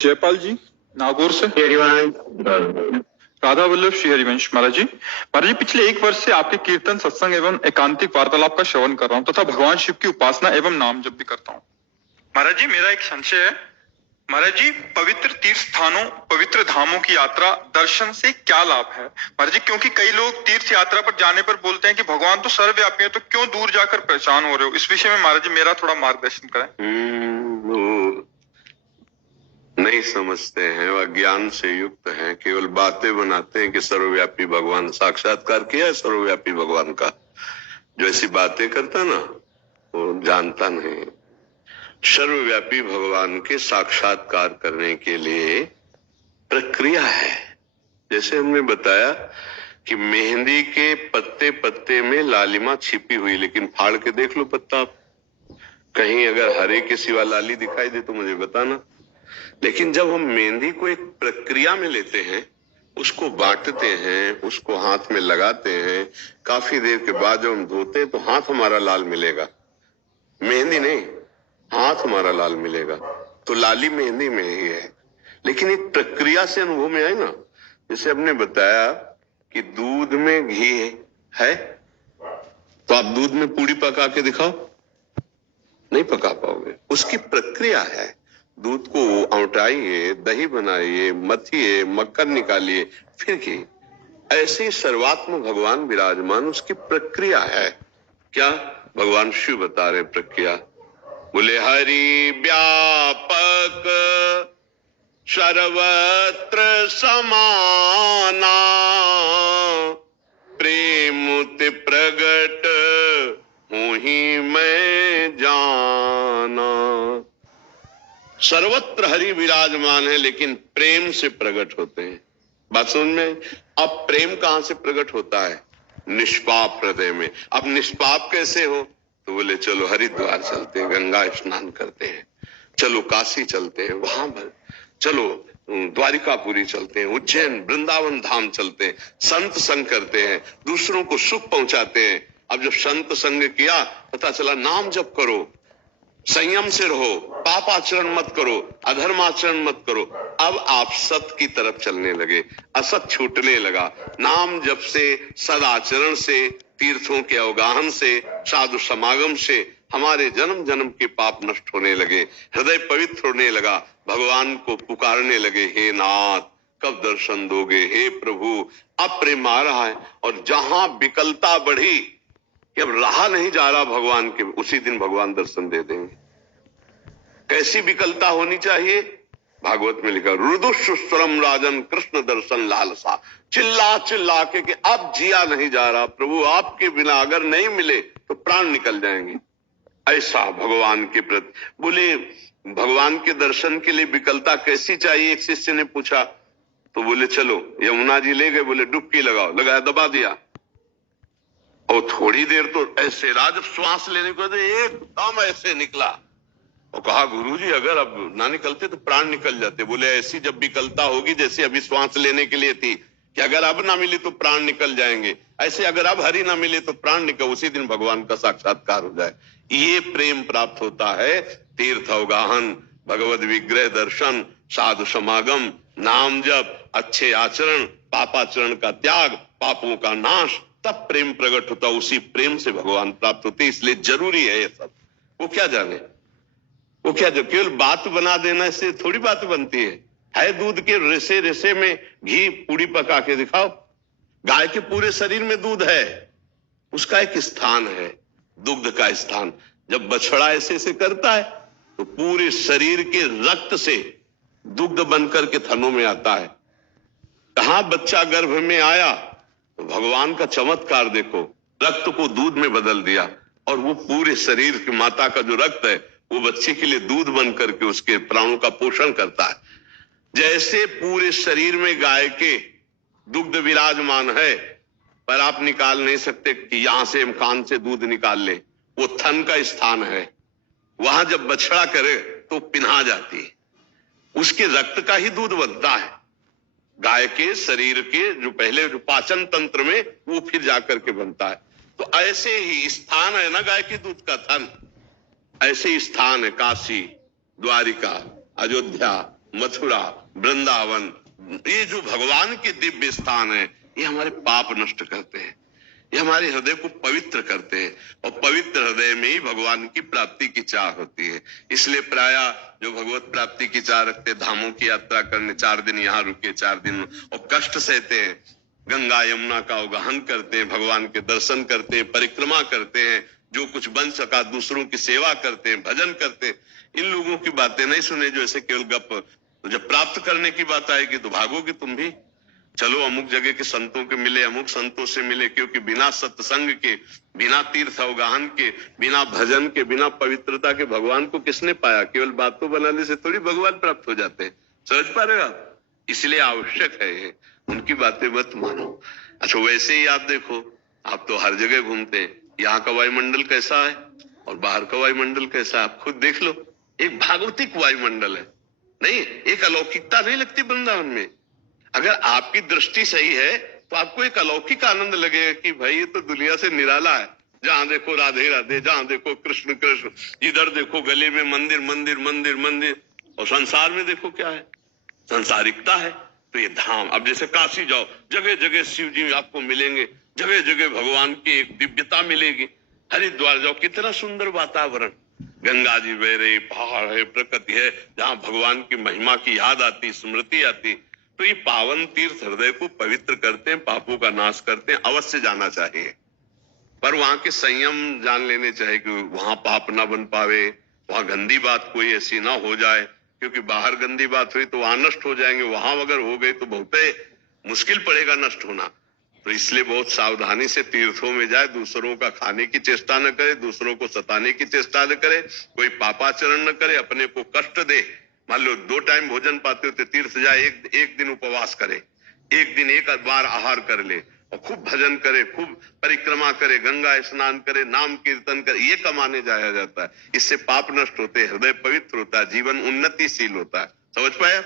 जयपाल जी नागौर से। राधा वल्लभ श्री हरिवंश महाराज जी। महाराज जी, पिछले 1 वर्ष से आपके कीर्तन, सत्संग एवं एकांतिक वार्तालाप का श्रवण कर रहा हूँ तथा भगवान शिव की उपासना एवं नाम जप भी करता हूँ। महाराज जी, मेरा एक संशय है। महाराज जी, पवित्र तीर्थ स्थानों, पवित्र धामों की यात्रा दर्शन से क्या लाभ है महाराज जी? क्योंकि कई लोग तीर्थ यात्रा पर जाने पर बोलते हैं कि भगवान तो सर्वव्यापी है, तो क्यों दूर जाकर परेशान हो रहे हो? इस विषय में महाराज जी मेरा थोड़ा मार्गदर्शन करें। वो नहीं समझते हैं, वह ज्ञान से युक्त हैं, केवल बातें बनाते हैं कि सर्वव्यापी भगवान। साक्षात्कार किया है सर्वव्यापी भगवान का? जो ऐसी बातें करता ना वो जानता नहीं। सर्वव्यापी भगवान के साक्षात्कार करने के लिए प्रक्रिया है। जैसे हमने बताया कि मेहंदी के पत्ते पत्ते में लालिमा छिपी हुई, लेकिन फाड़ के देख लो पत्ता, कहीं अगर हरे के सिवा लाली दिखाई दे तो मुझे बताना। लेकिन जब हम मेहंदी को एक प्रक्रिया में लेते हैं, उसको बांटते हैं, उसको हाथ में लगाते हैं, काफी देर के बाद जब हम धोते हैं तो हाथ हमारा लाल मिलेगा, मेहंदी नहीं, हाथ हमारा लाल मिलेगा। तो लाली मेहंदी में ही है, लेकिन एक प्रक्रिया से अनुभव में आए ना। जैसे हमने बताया कि दूध में घी है, तो आप दूध में पूड़ी पका के दिखाओ, नहीं पका पाओगे। उसकी प्रक्रिया है। दूध को औटाइए, दही बनाइए, मथिए, मक्खन निकालिए, फिर घी। ऐसे ही सर्वात्म भगवान विराजमान, उसकी प्रक्रिया है। क्या भगवान शिव बता रहे प्रक्रिया? बोले हरि व्यापक सर्वत्र समाना, प्रेमुति प्रगट हूँ ही मैं जाना। सर्वत्र हरि विराजमान है, लेकिन प्रेम से प्रकट होते हैं। बात समझ में? अब प्रेम कहां से प्रकट होता है? निष्पाप हृदय में। अब निष्पाप कैसे हो? तो बोले चलो हरिद्वार चलते हैं, गंगा स्नान करते हैं, चलो काशी चलते हैं, वहां चलो द्वारिकापुरी चलते हैं, उज्जैन वृंदावन धाम चलते हैं, संत संग करते हैं, दूसरों को सुख पहुंचाते हैं। अब जब संत संग किया, पता चला नाम जप करो, संयम से रहो, पाप आचरण मत करो, अधर्म आचरण मत करो। अब आप सत की तरफ चलने लगे, असत छूटने लगा। नाम जप से, सदाचरण से, तीर्थों के अवगाहन से, साधु समागम से हमारे जन्म जन्म के पाप नष्ट होने लगे, हृदय पवित्र होने लगा, भगवान को पुकारने लगे, हे नाथ कब दर्शन दोगे, हे प्रभु। अब प्रेम आ रहा है, और जहां विकलता बढ़ी कि अब रहा नहीं जा रहा भगवान के, उसी दिन भगवान दर्शन दे देंगे। कैसी विकलता होनी चाहिए? भागवत में लिखा, रुदुष्स्वरम राजन कृष्ण दर्शन लालसा। चिल्ला चिल्ला के कि अब जिया नहीं जा रहा, प्रभु आपके बिना अगर नहीं मिले तो प्राण निकल जाएंगे। ऐसा भगवान के प्रति। बोले भगवान के दर्शन के लिए विकलता कैसी चाहिए? एक शिष्य ने पूछा, तो बोले चलो यमुना जी ले गए, बोले डुबकी लगाओ, लगाया, दबा दिया, और थोड़ी देर तो ऐसे रहा, जब श्वास लेने को एकदम ऐसे निकला, और कहा गुरुजी अगर अब ना निकलते तो प्राण निकल जाते। बोले ऐसी जब विकलता होगी जैसे अभी श्वास लेने के लिए थी कि अगर अब ना मिली तो प्राण निकल जाएंगे, ऐसे अगर अब हरि ना मिले तो प्राण निकल, उसी दिन भगवान का साक्षात्कार हो जाए। ये प्रेम प्राप्त होता है। तीर्थ अवगाहन, भगवद विग्रह दर्शन, साधु समागम, नाम जप, अच्छे आचरण, पापाचरण का त्याग, पापों का नाश, तब प्रेम प्रकट होता। उसी प्रेम से भगवान प्राप्त होते, इसलिए जरूरी है ये सब। वो क्या जाने, वो क्या, जो केवल बात बना देने से थोड़ी बात बनती है दूध के रेसे रेसे में घी पूरी पका के दिखाओ। गाय के पूरे शरीर में दूध है, उसका एक स्थान है, दुग्ध का स्थान। जब बछड़ा ऐसे ऐसे करता है तो पूरे शरीर के रक्त से दुग्ध बनकर के थनों में आता है। कहां बच्चा गर्भ में आया तो भगवान का चमत्कार देखो, रक्त को दूध में बदल दिया, और वो पूरे शरीर की माता का जो रक्त है वो बच्चे के लिए दूध बन करके उसके प्राणों का पोषण करता है। जैसे पूरे शरीर में गाय के दुग्ध विराजमान है, पर आप निकाल नहीं सकते कि यहां से हम कान से दूध निकाल ले, वो थन का स्थान है। वहां जब बछड़ा करे तो पिन्हा जाती है, उसके रक्त का ही दूध बनता है। गाय के शरीर के जो पहले जो पाचन तंत्र में, वो फिर जाकर के बनता है। तो ऐसे ही स्थान है ना गाय के दूध का थन, ऐसे ही स्थान है काशी, द्वारिका, अयोध्या, मथुरा, वृंदावन, ये जो भगवान के दिव्य स्थान है, ये हमारे पाप नष्ट करते हैं, ये हमारे हृदय को पवित्र करते हैं, और पवित्र हृदय में ही भगवान की प्राप्ति की चाह होती है। इसलिए प्राय जो भगवत प्राप्ति की चाह रखते, धामों की यात्रा करने, 4 दिन यहाँ रुके, 4 दिन, और कष्ट सहते हैं, गंगा यमुना का अवगाहन करते हैं, भगवान के दर्शन करते हैं, परिक्रमा करते हैं, जो कुछ बन सका दूसरों की सेवा करते हैं, भजन करते हैं। इन लोगों की बातें नहीं सुने जो ऐसे केवल गप। तो जब प्राप्त करने की बात आएगी तो भागोगे तुम भी। चलो अमुक जगह के संतों के मिले, अमुक संतों से मिले, क्योंकि बिना सत्संग के, बिना तीर्थ अवगाहन के, बिना भजन के, बिना पवित्रता के भगवान को किसने पाया? केवल बातों बनाने से थोड़ी भगवान प्राप्त हो जाते हैं। समझ पा रहे हो आप? इसलिए आवश्यक है ये, उनकी बातें मत मानो। अच्छा, वैसे ही आप देखो, आप तो हर जगह घूमते हैं, यहाँ का वायुमंडल कैसा है और बाहर का वायुमंडल कैसा है, आप खुद देख लो। एक भागवतिक वायुमंडल है, नहीं, एक अलौकिकता नहीं लगती वृंदावन में। अगर आपकी दृष्टि सही है तो आपको एक अलौकिक आनंद लगेगा कि भाई ये तो दुनिया से निराला है। जहां देखो राधे राधे, जहां देखो कृष्ण कृष्ण, इधर देखो गले में मंदिर मंदिर मंदिर मंदिर, और संसार में देखो क्या है, संसारिकता है। तो ये धाम, अब जैसे काशी जाओ, जगह जगह शिव जी आपको मिलेंगे, जगह जगह भगवान की एक दिव्यता मिलेगी। हरिद्वार जाओ, कितना सुंदर वातावरण, गंगा जी बह रही, पहाड़ है, प्रकृति है, जहां भगवान की महिमा की याद आती, स्मृति आती। तो ये पावन तीर्थ हृदय को पवित्र करते हैं, पापों का नाश करते हैं, अवश्य जाना चाहिए। पर वहां के संयम जान लेने चाहिए कि वहां पाप ना बन पावे, वहां गंदी बात कोई ऐसी ना हो जाए, क्योंकि बाहर गंदी बात हुई तो वहां नष्ट हो जाएंगे, वहां अगर हो गई तो बहुत मुश्किल पड़ेगा नष्ट होना। तो इसलिए बहुत सावधानी से तीर्थों में जाए, दूसरों का खाने की चेष्टा न करे, दूसरों को सताने की चेष्टा न करे, कोई पापाचरण न करे, अपने को कष्ट दे। मान लो 2 टाइम भोजन पाते होते, तीर्थ जाए, एक दिन उपवास करे, एक दिन एक बार आहार कर ले, और खूब भजन करे, खूब परिक्रमा करे, गंगा स्नान करे, नाम कीर्तन करे, ये कमाने जाया जाता है। इससे पाप नष्ट होते, हृदय पवित्र होता है, जीवन उन्नतिशील होता है। समझ पाए?